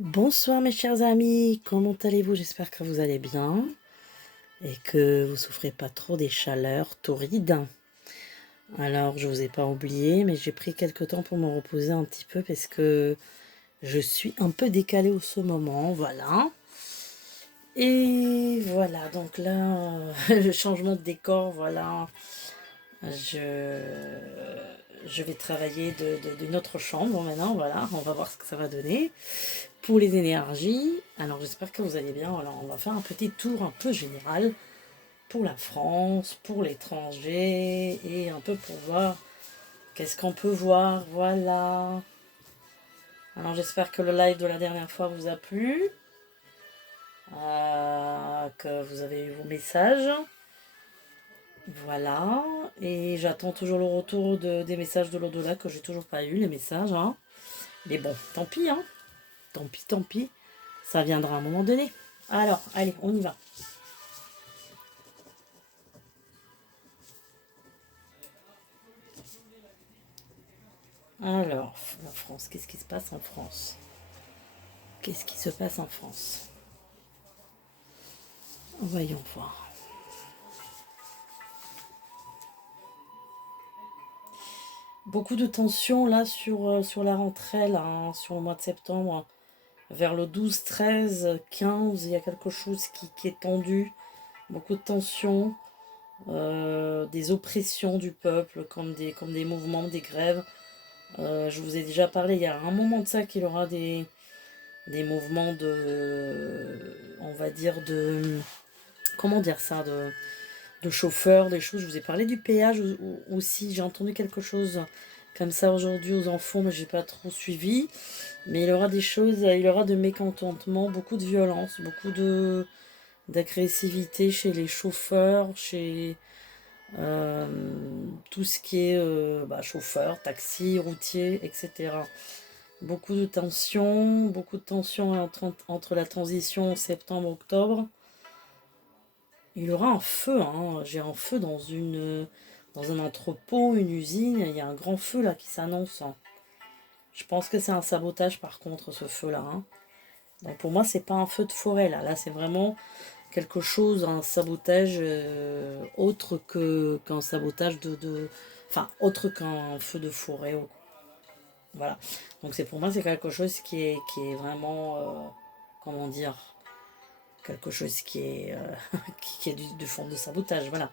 Bonsoir mes chers amis, comment allez-vous? J'espère que vous allez bien et que vous souffrez pas trop des chaleurs torrides. Alors je vous ai pas oublié, mais j'ai pris quelques temps pour me reposer un petit peu parce que je suis un peu décalée au ce moment, voilà. Et voilà, donc là, le changement de décor, voilà, je, je vais travailler d'une autre chambre maintenant, voilà, on va voir ce que ça va donner. Pour les énergies, alors j'espère que vous allez bien. Alors on va faire un petit tour un peu général pour la France, pour l'étranger et un peu pour voir qu'est-ce qu'on peut voir. Voilà. Alors j'espère que le live de la dernière fois vous a plu, que vous avez eu vos messages. Voilà. Et j'attends toujours le retour des messages de l'au-delà que j'ai toujours pas eu, les messages. Hein. Mais bon, tant pis, hein. Tant pis, tant pis. Ça viendra à un moment donné. Alors, allez, on y va. Alors, la France, qu'est-ce qui se passe en France? Qu'est-ce qui se passe en France? Voyons voir. Beaucoup de tensions là sur la rentrée, là, hein, sur le mois de septembre. Vers le 12, 13, 15, il y a quelque chose qui est tendu. Beaucoup de tensions, des oppressions du peuple, comme des mouvements, des grèves. Je vous ai déjà parlé il y a un moment de ça qu'il y aura des mouvements on va dire, comment dire ça, de chauffeurs, des choses. Je vous ai parlé du péage aussi. J'ai entendu quelque chose comme ça aujourd'hui aux enfants, mais j'ai pas trop suivi. Mais il y aura des choses, il y aura de mécontentement, beaucoup de violence, beaucoup d'agressivité chez les chauffeurs, chez euh, tout ce qui est chauffeur, taxi, routier, etc. Beaucoup de tensions entre la transition septembre-octobre. Il y aura un feu, hein. J'ai un feu dans un entrepôt, une usine. Il y a un grand feu là qui s'annonce. Je pense que c'est un sabotage par contre, ce feu-là. Hein. Donc pour moi, c'est pas un feu de forêt là. Là, c'est vraiment quelque chose, un sabotage autre qu'un sabotage enfin, autre qu'un feu de forêt. Voilà. Donc c'est pour moi, c'est quelque chose qui est vraiment, comment dire, quelque chose qui est, qui est du fond de sabotage. Voilà.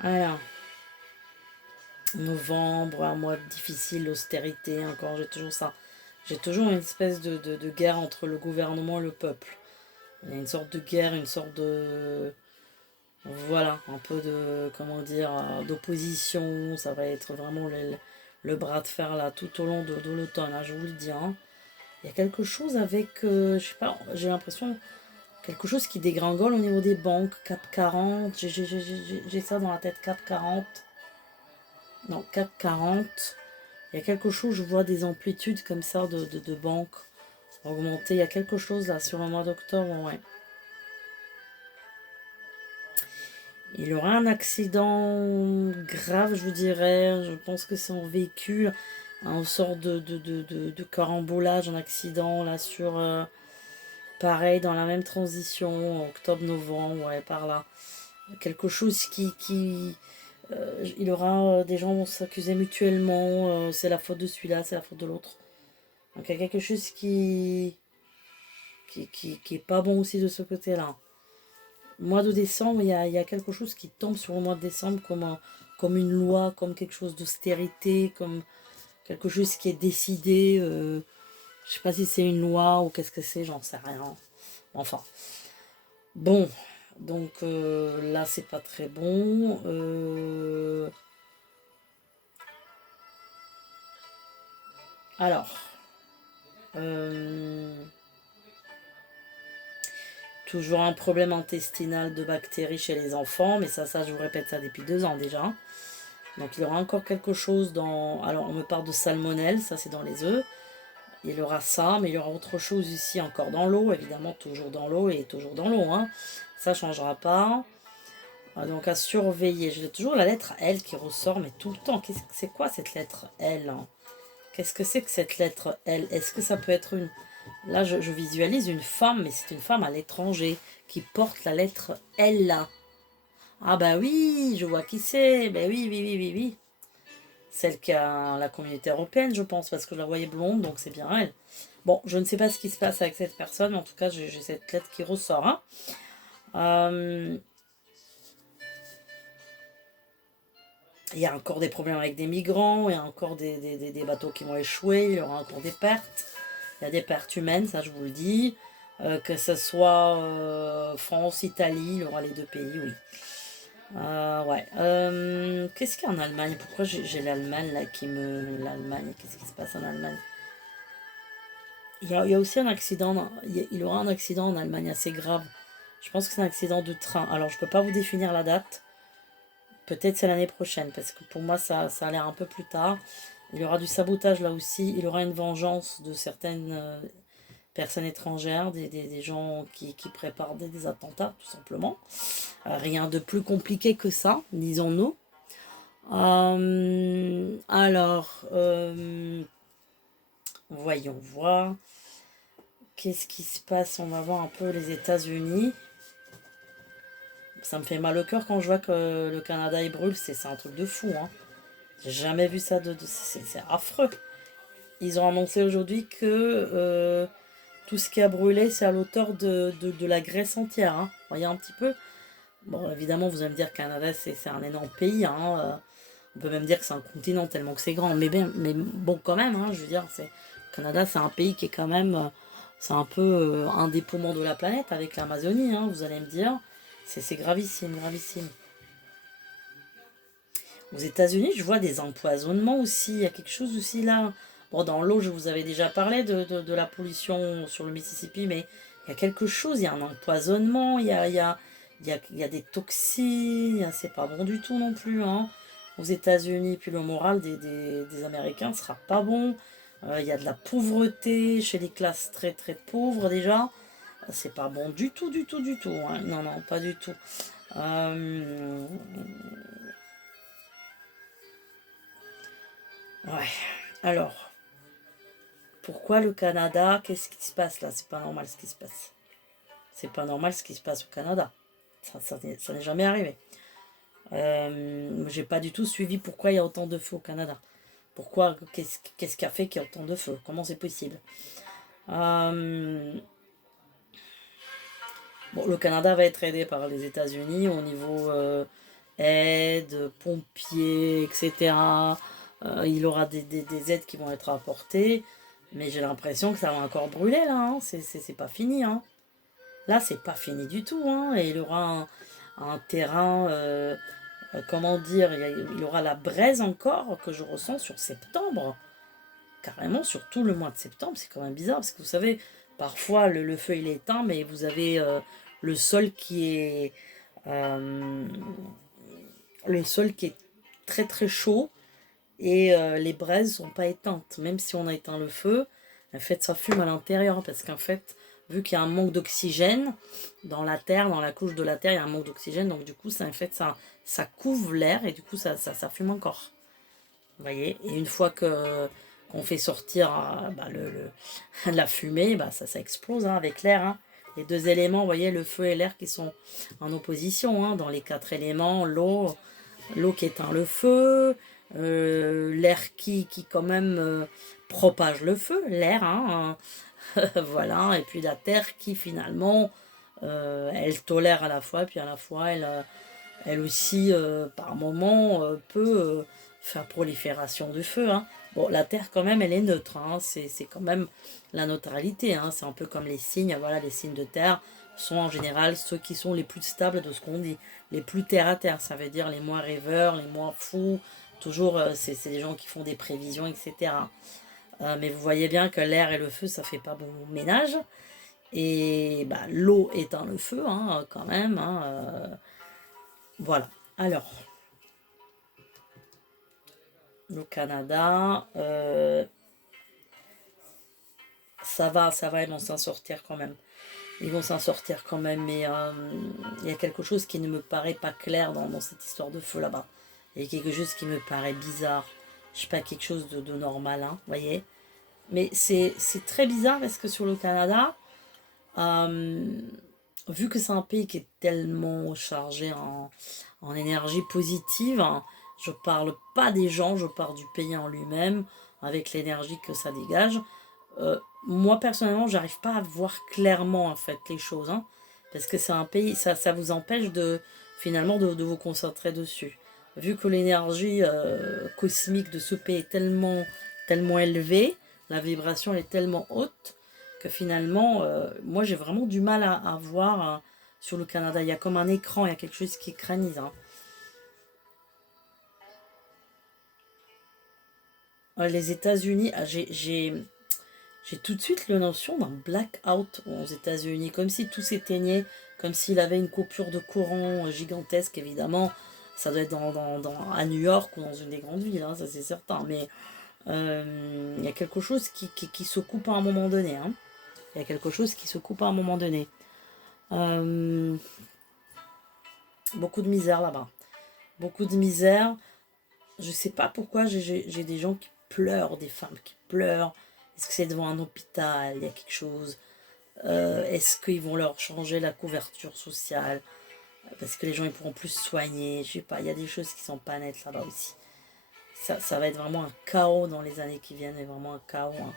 Voilà. Novembre, un mois difficile, l'austérité, encore, j'ai toujours ça. J'ai toujours une espèce de guerre entre le gouvernement et le peuple. Il y a une sorte de guerre, une sorte de... Voilà, un peu de, comment dire, d'opposition. Ça va être vraiment le bras de fer là, tout au long de l'automne, là, je vous le dis. Hein. Il y a quelque chose avec, je sais pas, j'ai l'impression, quelque chose qui dégringole au niveau des banques, CAP 40, j'ai ça dans la tête, CAP 40. Non, CAC 40. Il y a quelque chose, je vois des amplitudes comme ça de banque augmenter. Il y a quelque chose là sur le mois d'octobre, ouais. Il y aura un accident grave, je vous dirais. Je pense que c'est en véhicule. Un sort de carambolage, un accident là sur... pareil, dans la même transition, octobre-novembre, ouais, par là. Quelque chose il y aura des gens vont s'accuser mutuellement, c'est la faute de celui-là, c'est la faute de l'autre. Donc il y a quelque chose qui est pas bon aussi de ce côté-là. Mois de décembre, il y a quelque chose qui tombe sur le mois de décembre comme une loi, comme quelque chose d'austérité, comme quelque chose qui est décidé. Je sais pas si c'est une loi ou qu'est-ce que c'est, j'en sais rien. Enfin, bon, donc là c'est pas très bon. Alors, euh, toujours un problème intestinal de bactéries chez les enfants, mais ça je vous répète ça depuis 2 ans déjà. Donc il y aura encore quelque chose dans... Alors on me parle de salmonelle, ça c'est dans les œufs. Il y aura ça, mais il y aura autre chose ici encore dans l'eau, évidemment toujours dans l'eau et toujours dans l'eau. Hein. Ça ne changera pas. Donc à surveiller. J'ai toujours la lettre L qui ressort, mais tout le temps. C'est quoi cette lettre L? Hein. Qu'est-ce que c'est que cette lettre L? Est-ce que ça peut être une... Là, je visualise une femme, mais c'est une femme à l'étranger, qui porte la lettre L. Ah bah oui, je vois qui c'est. Ben oui, oui, oui, oui, oui. Celle qui a la communauté européenne, je pense, parce que je la voyais blonde, donc c'est bien elle. Bon, je ne sais pas ce qui se passe avec cette personne, mais en tout cas, j'ai cette lettre qui ressort. Hein. Il y a encore des problèmes avec des migrants, il y a encore des bateaux qui vont échouer, il y aura encore des pertes. Il y a des pertes humaines, ça je vous le dis. Que ce soit France, Italie, il y aura les deux pays, oui. Ouais. Qu'est-ce qu'il y a en Allemagne? Pourquoi j'ai l'Allemagne là qui me... L'Allemagne, qu'est-ce qui se passe en Allemagne? Il y a aussi un accident, il y aura un accident en Allemagne assez grave. Je pense que c'est un accident de train. Alors je peux pas vous définir la date. Peut-être c'est l'année prochaine, parce que pour moi ça a l'air un peu plus tard. Il y aura du sabotage là aussi. Il y aura une vengeance de certaines personnes étrangères, des gens qui préparent des attentats, tout simplement. Rien de plus compliqué que ça, disons-nous. Alors, voyons voir. Qu'est-ce qui se passe? On va voir un peu les États-Unis. Ça me fait mal au cœur quand je vois que le Canada il brûle. C'est un truc de fou. Hein. J'ai jamais vu ça. C'est affreux. Ils ont annoncé aujourd'hui que tout ce qui a brûlé, c'est à l'auteur de la Grèce entière. Hein. Voyez un petit peu. Bon, évidemment, vous allez me dire que le Canada, c'est un énorme pays. Hein. On peut même dire que c'est un continent tellement que c'est grand. Mais bon, quand même, hein, je veux dire, le Canada, c'est un pays qui est quand même... c'est un peu un des poumons de la planète avec l'Amazonie, hein, vous allez me dire. C'est gravissime, gravissime. Aux États-Unis, je vois des empoisonnements aussi. Il y a quelque chose aussi là. Bon, dans l'eau, je vous avais déjà parlé de la pollution sur le Mississippi, mais il y a quelque chose. Il y a un empoisonnement, il y a des toxines. C'est pas bon du tout non plus. Hein. Aux États-Unis, puis le moral des Américains ne sera pas bon. Il y a de la pauvreté chez les classes très très pauvres déjà. C'est pas bon du tout, du tout, du tout. Hein. Non, non, pas du tout. Ouais. Alors, pourquoi le Canada? Qu'est-ce qui se passe là? C'est pas normal ce qui se passe. C'est pas normal ce qui se passe au Canada. Ça n'est jamais arrivé. J'ai pas du tout suivi pourquoi il y a autant de feux au Canada. Pourquoi? Qu'est-ce qui a fait qu'il y a autant de feux? Comment c'est possible? Bon, le Canada va être aidé par les États-Unis au niveau aide, pompiers, etc. Il aura des aides qui vont être apportées. Mais j'ai l'impression que ça va encore brûler là. Hein. C'est pas fini. Hein. Là, c'est pas fini du tout. Hein. Et il aura un terrain. Comment dire? Il y aura la braise encore que je ressens sur septembre. Carrément, sur tout le mois de septembre. C'est quand même bizarre parce que vous savez, parfois le feu il est éteint, mais vous avez le sol qui est. euh, le sol qui est très très chaud et les braises sont pas éteintes. Même si on a éteint le feu, en fait ça fume à l'intérieur parce qu'en fait, vu qu'il y a un manque d'oxygène dans la terre, dans la couche de la terre, il y a un manque d'oxygène, donc du coup ça, en fait, ça couvre l'air et du coup ça fume encore. Vous voyez? Et une fois que qu'on fait sortir la fumée, bah, ça explose hein, avec l'air. Hein. Les deux éléments, vous voyez, le feu et l'air qui sont en opposition. Hein, dans les quatre éléments, l'eau qui éteint le feu, l'air qui quand même propage le feu, l'air, hein, voilà, et puis la terre qui finalement, elle tolère à la fois, puis à la fois, elle aussi, par moment, peut faire prolifération du feu. Hein. Bon, la terre quand même, elle est neutre, hein, c'est quand même la neutralité, hein, c'est un peu comme les signes, voilà, les signes de terre sont en général ceux qui sont les plus stables de ce qu'on dit, les plus terre à terre, ça veut dire les moins rêveurs, les moins fous, toujours c'est des gens qui font des prévisions, etc. Mais vous voyez bien que l'air et le feu, ça fait pas bon ménage, et bah, l'eau éteint le feu, hein, quand même, hein, voilà. Alors, le Canada, ça va, ils vont s'en sortir quand même. Ils vont s'en sortir quand même, mais il y a quelque chose qui ne me paraît pas clair dans cette histoire de feu là-bas. Il y a quelque chose qui me paraît bizarre. Je sais pas, quelque chose de normal, hein, vous voyez. Mais c'est très bizarre parce que sur le Canada, euh, vu que c'est un pays qui est tellement chargé en énergie positive, hein, je parle pas des gens, je parle du pays en lui-même, avec l'énergie que ça dégage. Moi personnellement, j'arrive pas à voir clairement en fait les choses, hein, parce que c'est un pays, ça vous empêche de finalement de vous concentrer dessus. Vu que l'énergie cosmique de ce pays est tellement élevée, la vibration est tellement haute que finalement, moi j'ai vraiment du mal à voir sur le Canada. Il y a comme un écran, il y a quelque chose qui écranise, hein. Les États-Unis, j'ai tout de suite la notion d'un blackout aux États-Unis, comme si tout s'éteignait, comme s'il avait une coupure de courant gigantesque, évidemment. Ça doit être à New York ou dans une des grandes villes, hein, ça c'est certain. Mais il y a quelque chose qui se coupe à un moment donné, hein. Il y a quelque chose qui se coupe à un moment donné. Euh, Beaucoup de misère là-bas. Beaucoup de misère. Je sais pas pourquoi j'ai des gens qui pleurent, des femmes qui pleurent. Est-ce que c'est devant un hôpital? Il y a quelque chose. Est-ce qu'ils vont leur changer la couverture sociale? Parce que les gens ils pourront plus se soigner. Je sais pas, il y a des choses qui sont pas nettes là-bas aussi. Ça va être vraiment un chaos dans les années qui viennent, mais vraiment un chaos, hein.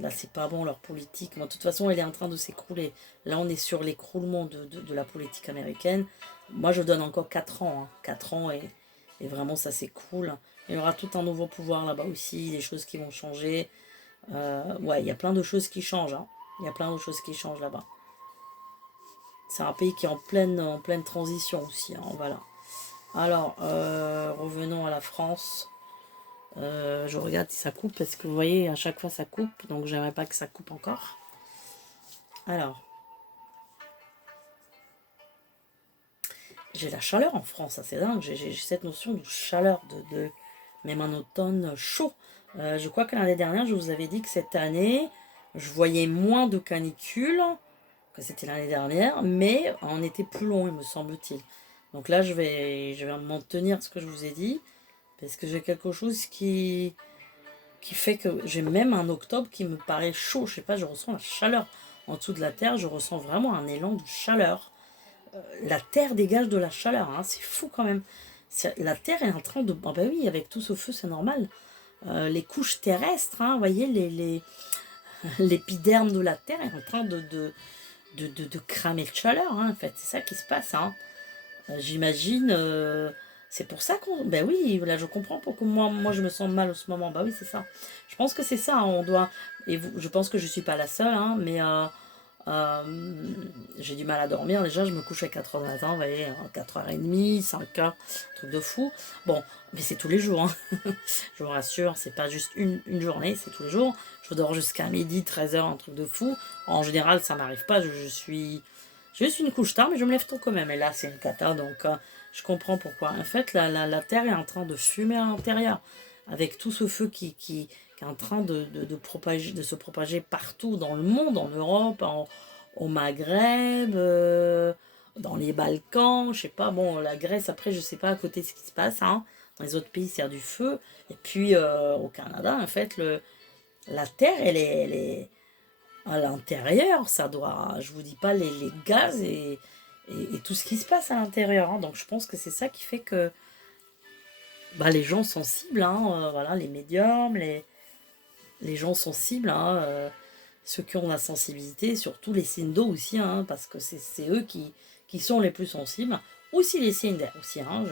Là, c'est pas bon leur politique. Moi, de toute façon, elle est en train de s'écrouler. Là, on est sur l'écroulement de la politique américaine. Moi, je donne encore 4 ans, hein. 4 ans et vraiment, ça s'écroule. Il y aura tout un nouveau pouvoir là-bas aussi, des choses qui vont changer. Ouais, il y a plein de choses qui changent, hein. Il y a plein de choses qui changent là-bas. C'est un pays qui est en pleine transition aussi, hein, voilà. Alors, revenons à la France. Je regarde si ça coupe parce que vous voyez, à chaque fois ça coupe, donc j'aimerais pas que ça coupe encore. Alors, j'ai la chaleur en France, c'est dingue. J'ai cette notion de chaleur, même en automne chaud. Je crois que l'année dernière, je vous avais dit que cette année, je voyais moins de canicules que c'était l'année dernière, mais on était plus long, il me semble-t-il. Donc là, je vais m'en tenir à ce que je vous ai dit, parce que j'ai quelque chose qui fait que j'ai même un octobre qui me paraît chaud. Je sais pas, je ressens la chaleur en dessous de la terre, je ressens vraiment un élan de chaleur. La terre dégage de la chaleur, hein, c'est fou quand même. La terre est en train de... Ah bah oui, avec tout ce feu, c'est normal. Les couches terrestres, hein, vous voyez, l'épiderme de la terre est en train de cramer de chaleur, hein, en fait. C'est ça qui se passe, hein. J'imagine... c'est pour ça qu'on... Ben oui, là je comprends pourquoi moi je me sens mal en ce moment. Ben oui, c'est ça. Je pense que c'est ça, hein, on doit... Et je pense que je suis pas la seule, hein, mais euh, j'ai du mal à dormir. Déjà, je me couche à 4h du matin, vous voyez, 4h30, 5h, truc de fou. Bon, mais c'est tous les jours, hein. Je vous rassure, c'est pas juste une journée, c'est tous les jours. Je dors jusqu'à midi, 13h, un truc de fou. En général, ça m'arrive pas, je suis une couche tard, mais je me lève tôt quand même. Et là, c'est une cata, donc je comprends pourquoi. En fait, la Terre est en train de fumer à l'intérieur, avec tout ce feu qui est en train de se propager partout dans le monde, en Europe, au Maghreb, dans les Balkans, je sais pas, bon, la Grèce, après, je sais pas à côté ce qui se passe, hein. Dans les autres pays, c'est du feu. Et puis, au Canada, en fait, la Terre, elle est à l'intérieur, ça doit, je vous dis pas les gaz et tout ce qui se passe à l'intérieur, hein. Donc je pense que c'est ça qui fait que bah, les gens sensibles, hein, voilà, les médiums, les gens sensibles, hein, ceux qui ont la sensibilité, surtout les Sindo aussi, hein, parce que c'est eux qui sont les plus sensibles. Aussi les Cinder aussi, hein,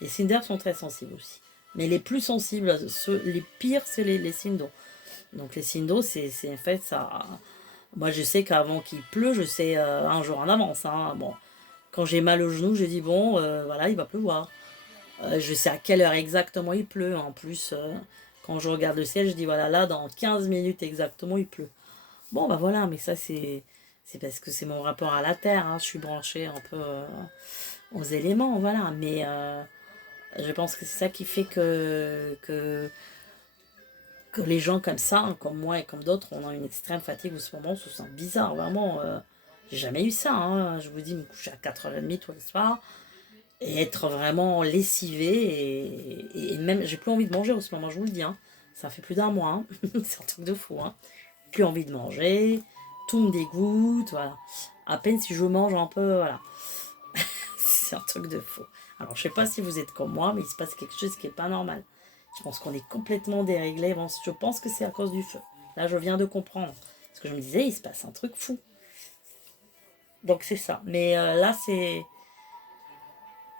les Cinder sont très sensibles aussi. Mais les plus sensibles, les pires, c'est les Sindo. Donc les Sindo, c'est en fait ça. Moi, je sais qu'avant qu'il pleut, je sais un jour en avance, hein. Bon, quand j'ai mal au genou, je dis bon, voilà, il va pleuvoir. Je sais à quelle heure exactement il pleut. En plus, quand je regarde le ciel, je dis voilà, là, dans 15 minutes exactement, il pleut. Bon, bah voilà, mais ça, c'est parce que c'est mon rapport à la terre, hein. Je suis branchée un peu aux éléments, voilà. Mais je pense que c'est ça qui fait que les gens comme ça, hein, comme moi et comme d'autres, on a une extrême fatigue en ce moment, on se sent bizarre, vraiment. J'ai jamais eu ça, hein. Je vous dis, me coucher à 4h30 tous les soirs et être vraiment lessivé et même, j'ai plus envie de manger en ce moment, je vous le dis, hein. Ça fait plus d'un mois, hein. C'est un truc de fou, hein. Plus envie de manger, tout me dégoûte, voilà. À peine si je mange un peu, voilà. C'est un truc de fou. Alors, je sais pas si vous êtes comme moi, mais il se passe quelque chose qui est pas normal. Je pense qu'on est complètement déréglé. Bon, je pense que c'est à cause du feu. Là, je viens de comprendre. Parce que je me disais, il se passe un truc fou. Donc, c'est ça. Mais là, c'est...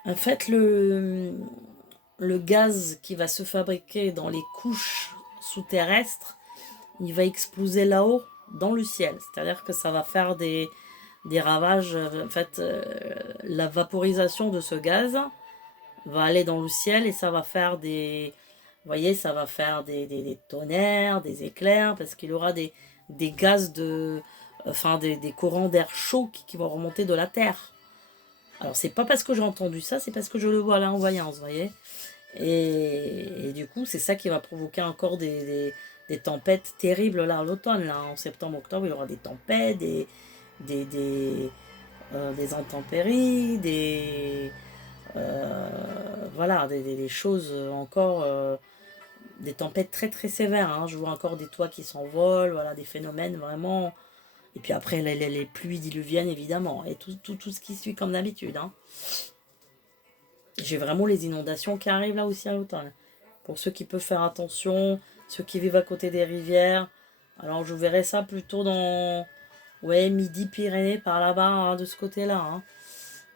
En fait, le gaz qui va se fabriquer dans les couches sous-terrestres, il va exploser là-haut, dans le ciel. C'est-à-dire que ça va faire des ravages. En fait, la vaporisation de ce gaz va aller dans le ciel et ça va faire des... Vous voyez, ça va faire des tonnerres, des éclairs, parce qu'il y aura des gaz de... Enfin, des courants d'air chaud qui vont remonter de la Terre. Alors, c'est pas parce que j'ai entendu ça, c'est parce que je le vois là en voyance, vous voyez. Et du coup, c'est ça qui va provoquer encore des tempêtes terribles là à l'automne. Là, en septembre, octobre, il y aura des tempêtes, des, des, des intempéries, voilà, des choses encore, des tempêtes très très sévères. Hein. Je vois encore des toits qui s'envolent, voilà, des phénomènes vraiment. Et puis après, les pluies diluviennes, évidemment, et tout ce qui suit comme d'habitude. Hein. J'ai vraiment les inondations qui arrivent là aussi à l'automne. Pour ceux qui peuvent faire attention, ceux qui vivent à côté des rivières. Alors je verrai ça plutôt dans, ouais, Midi-Pyrénées, par là-bas, hein, de ce côté-là.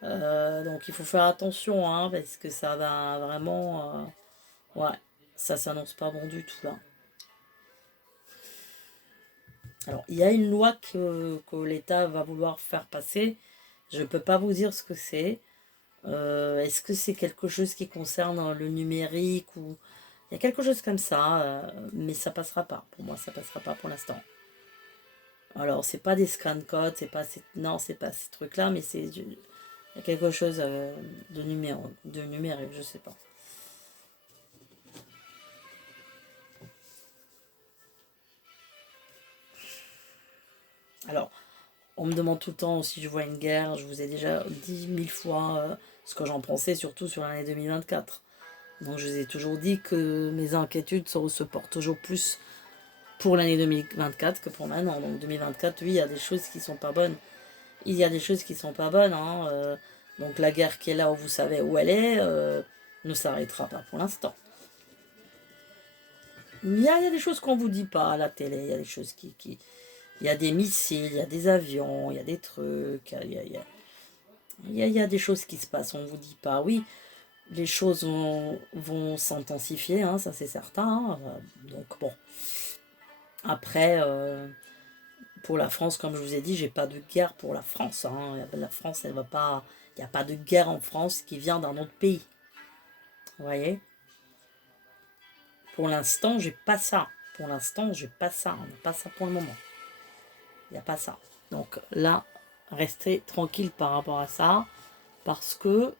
Hein. Donc il faut faire attention, hein, parce que ça va vraiment... ouais, ça s'annonce pas bon du tout, là. Alors, il y a une loi que l'État va vouloir faire passer. Je ne peux pas vous dire ce que c'est. Est-ce que c'est quelque chose qui concerne le numérique ou... Il y a quelque chose comme ça, mais ça passera pas. Pour moi, ça passera pas pour l'instant. Alors, c'est pas des scan codes, c'est pas non, c'est pas ces trucs-là, mais il y a quelque chose de numérique, je sais pas. Alors, on me demande tout le temps si je vois une guerre. Je vous ai déjà dit 1000 fois ce que j'en pensais, surtout sur l'année 2024. Donc, je vous ai toujours dit que mes inquiétudes se portent toujours plus pour l'année 2024 que pour maintenant. Donc 2024, oui, il y a des choses qui sont pas bonnes. Il y a des choses qui sont pas bonnes. Hein. Donc la guerre qui est là, où vous savez où elle est, ne s'arrêtera pas pour l'instant. Il y a des choses qu'on vous dit pas à la télé. Il y a des choses il y a des missiles, il y a des avions, il y a des trucs. Il y a des choses qui se passent, on vous dit pas. Oui, les choses vont s'intensifier, hein, ça c'est certain. Hein. Donc bon. Après, pour la France, comme je vous ai dit, j'ai pas de guerre pour la France. Hein. La France, elle va pas. Il n'y a pas de guerre en France qui vient d'un autre pays. Vous voyez? Pour l'instant, j'ai pas ça. Pour l'instant, j'ai pas ça. On n'a pas ça pour le moment. Il n'y a pas ça. Donc là, restez tranquille par rapport à ça. Parce que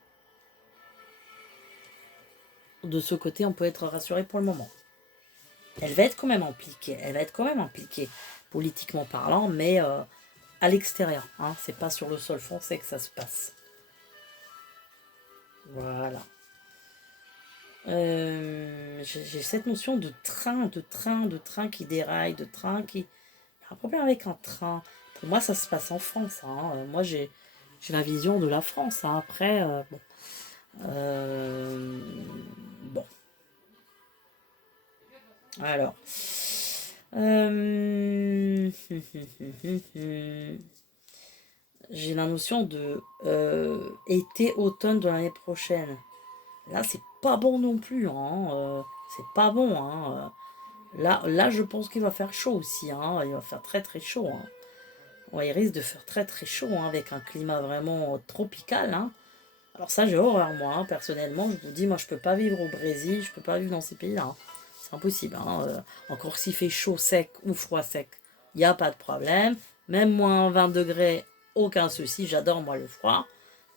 de ce côté, on peut être rassuré pour le moment. Elle va être quand même impliquée. Elle va être quand même impliquée, politiquement parlant, mais à l'extérieur. Hein. C'est pas sur le sol français que ça se passe. Voilà. J'ai cette notion de train qui déraille, de train qui... Il y a un problème avec un train. Pour moi, ça se passe en France. Hein. Moi, j'ai la vision de la France. Hein. Après, bon. Bon. Alors. J'ai la notion de été-automne de l'année prochaine. Là, c'est pas bon non plus. Hein. C'est pas bon. Hein. Là, je pense qu'il va faire chaud aussi. Hein. Il va faire très très chaud. Hein. Ouais, il risque de faire très très chaud hein, avec un climat vraiment tropical. Hein. Alors ça, j'ai horreur moi. Hein. Personnellement, je vous dis, moi, je peux pas vivre au Brésil. Je peux pas vivre dans ces pays-là. Hein. C'est impossible. Hein. Encore s'il fait chaud sec ou froid sec, il n'y a pas de problème. Même moins 20 degrés, aucun souci. J'adore moi le froid.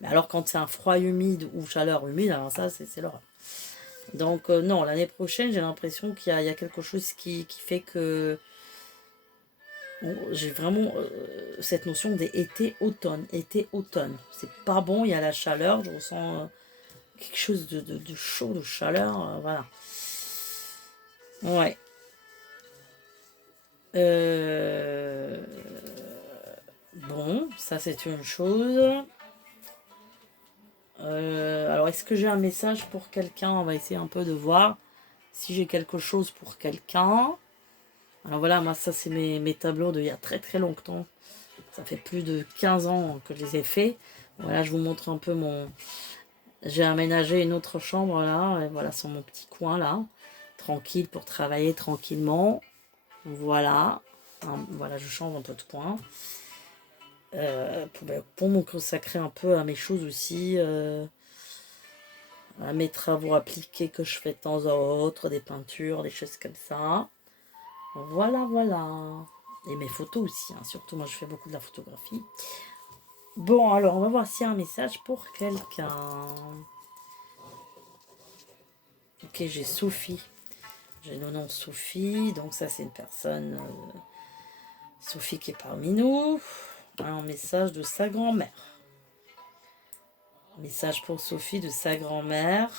Mais alors quand c'est un froid humide ou chaleur humide, alors ça, c'est l'horreur. Donc non, l'année prochaine, j'ai l'impression qu'il y a quelque chose qui fait que bon, j'ai vraiment cette notion des été-automne. Été-automne. C'est pas bon, il y a la chaleur, je ressens quelque chose de chaud, de chaleur, voilà. Ouais. Euh, Bon, ça c'est une chose. Alors, est-ce que j'ai un message pour quelqu'un? On va essayer un peu de voir si j'ai quelque chose pour quelqu'un. Alors voilà, moi ça c'est mes tableaux d'il y a très très longtemps. Ça fait plus de 15 ans que je les ai faits. Voilà, je vous montre un peu mon... J'ai aménagé une autre chambre là, et voilà, sur mon petit coin là. Tranquille pour travailler tranquillement. Voilà. Voilà, je change un peu de coin. Pour me consacrer un peu à mes choses aussi. À mes travaux appliqués que je fais de temps en autre, des peintures, des choses comme ça. Voilà, voilà. Et mes photos aussi, hein. Surtout moi je fais beaucoup de la photographie. Bon, alors on va voir s'il y a un message pour quelqu'un. Ok, j'ai Sophie. J'ai le nom Sophie, donc ça c'est une personne, Sophie qui est parmi nous. Un message de sa grand-mère. Message pour Sophie de sa grand-mère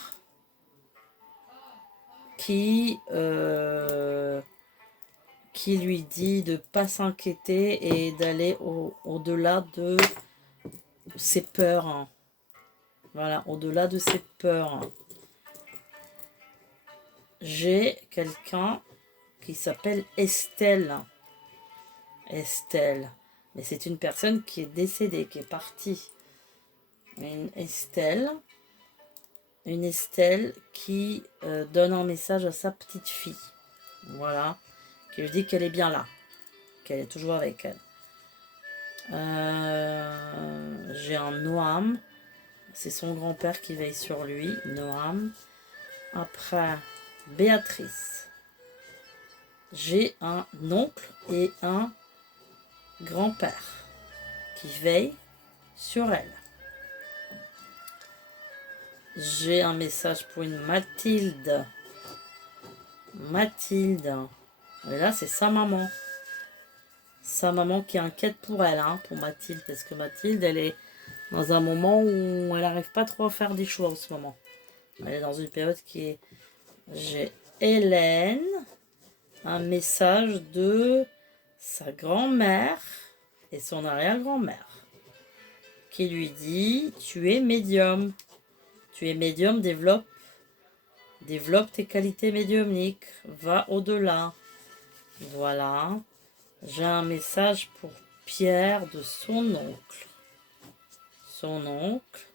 qui lui dit de ne pas s'inquiéter et d'aller au-delà de ses peurs. Hein. Voilà, au-delà de ses peurs. J'ai quelqu'un qui s'appelle Estelle. Estelle. Mais c'est une personne qui est décédée, qui est partie. Une Estelle qui donne un message à sa petite fille. Voilà. Qui lui dit qu'elle est bien là. Qu'elle est toujours avec elle. J'ai un Noam. C'est son grand-père qui veille sur lui. Noam. Après, Béatrice. J'ai un oncle et un grand-père qui veillent sur elle. J'ai un message pour une Mathilde. Mathilde. Et là, c'est sa maman. Sa maman qui inquiète pour elle, hein, pour Mathilde. Parce que Mathilde, elle est dans un moment où elle n'arrive pas trop à faire des choix en ce moment. Elle est dans une période qui est... J'ai Hélène. Un message de sa grand-mère et son arrière-grand-mère. Qui lui dit, tu es médium. Tu es médium, développe tes qualités médiumniques, va au-delà. Voilà. J'ai un message pour Pierre de son oncle. Son oncle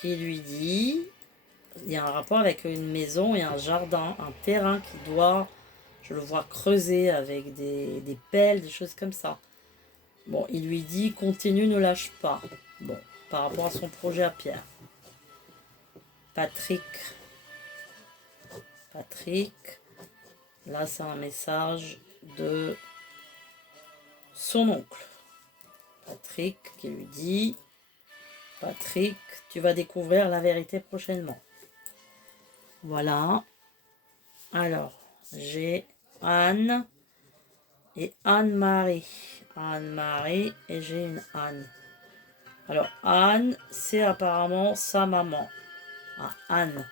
qui lui dit, il y a un rapport avec une maison et un jardin, un terrain qui doit, je le vois creuser avec des pelles, des choses comme ça. Bon, il lui dit, continue, ne lâche pas. Bon, par rapport à son projet à Pierre. Patrick, là c'est un message de son oncle. Patrick qui lui dit, Patrick, tu vas découvrir la vérité prochainement. Voilà. Alors, j'ai Anne et Anne-Marie. Anne-Marie et j'ai une Anne. Alors, Anne, c'est apparemment sa maman. Ah, Anne.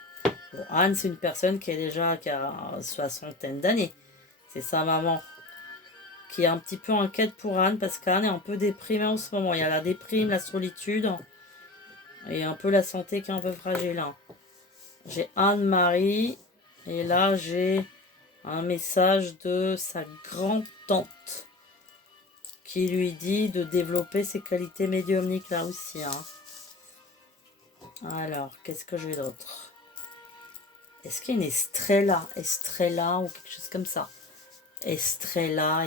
Bon, Anne, c'est une personne qui a une soixantaine d'années. C'est sa maman qui est un petit peu inquiète pour Anne parce qu'Anne est un peu déprimée en ce moment. Il y a la déprime, la solitude et un peu la santé qui est un peu fragile. Hein. J'ai Anne-Marie et là j'ai un message de sa grand-tante qui lui dit de développer ses qualités médiumniques là aussi. Hein. Alors, qu'est-ce que j'ai d'autre? Est-ce qu'il y a une Estrella ou quelque chose comme ça? Estella.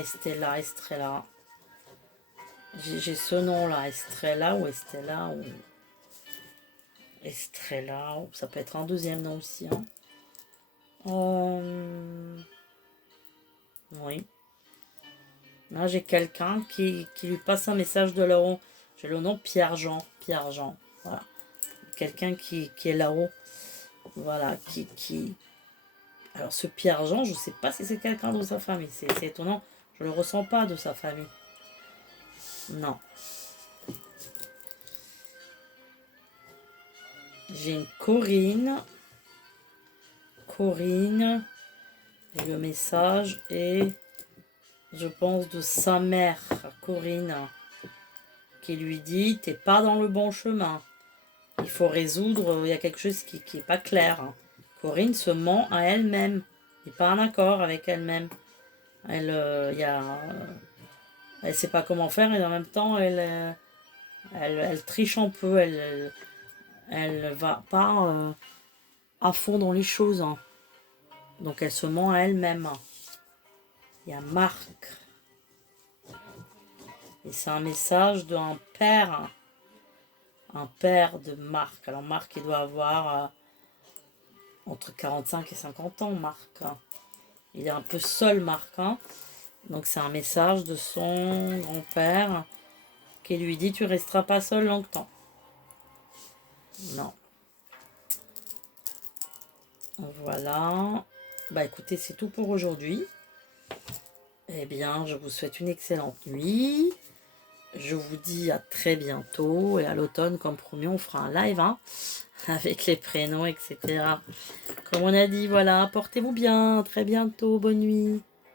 J'ai ce nom-là, Estrella ou Estella ou Estrella. Ça peut être un deuxième nom aussi. Hein. Oui. Là, j'ai quelqu'un qui lui passe un message de là-haut. J'ai le nom Pierre-Jean. Pierre-Jean. Voilà. Quelqu'un qui est là-haut. Voilà. Alors, ce Pierre-Jean, je ne sais pas si c'est quelqu'un de sa famille. C'est étonnant. Je ne le ressens pas de sa famille. Non. J'ai une Corinne. Et le message est je pense, de sa mère, Corinne, qui lui dit, t'es pas dans le bon chemin. Il faut résoudre, il y a quelque chose qui est pas clair. Corinne se ment à elle-même. Elle n'est pas en accord avec elle-même. Elle sait pas comment faire et en même temps, elle triche un peu. Elle va pas à fond dans les choses. Donc elle se ment à elle-même. Il y a Marc. Et c'est un message d'un père. Un père de Marc. Alors Marc, il doit avoir entre 45 et 50 ans, Marc. Il est un peu seul, Marc. Donc c'est un message de son grand-père qui lui dit, tu resteras pas seul longtemps. Non. Voilà. Bah écoutez, c'est tout pour aujourd'hui. Eh bien, je vous souhaite une excellente nuit. Je vous dis à très bientôt. Et à l'automne, comme promis, on fera un live avec les prénoms, etc. Comme on a dit, voilà, portez-vous bien. À très bientôt. Bonne nuit.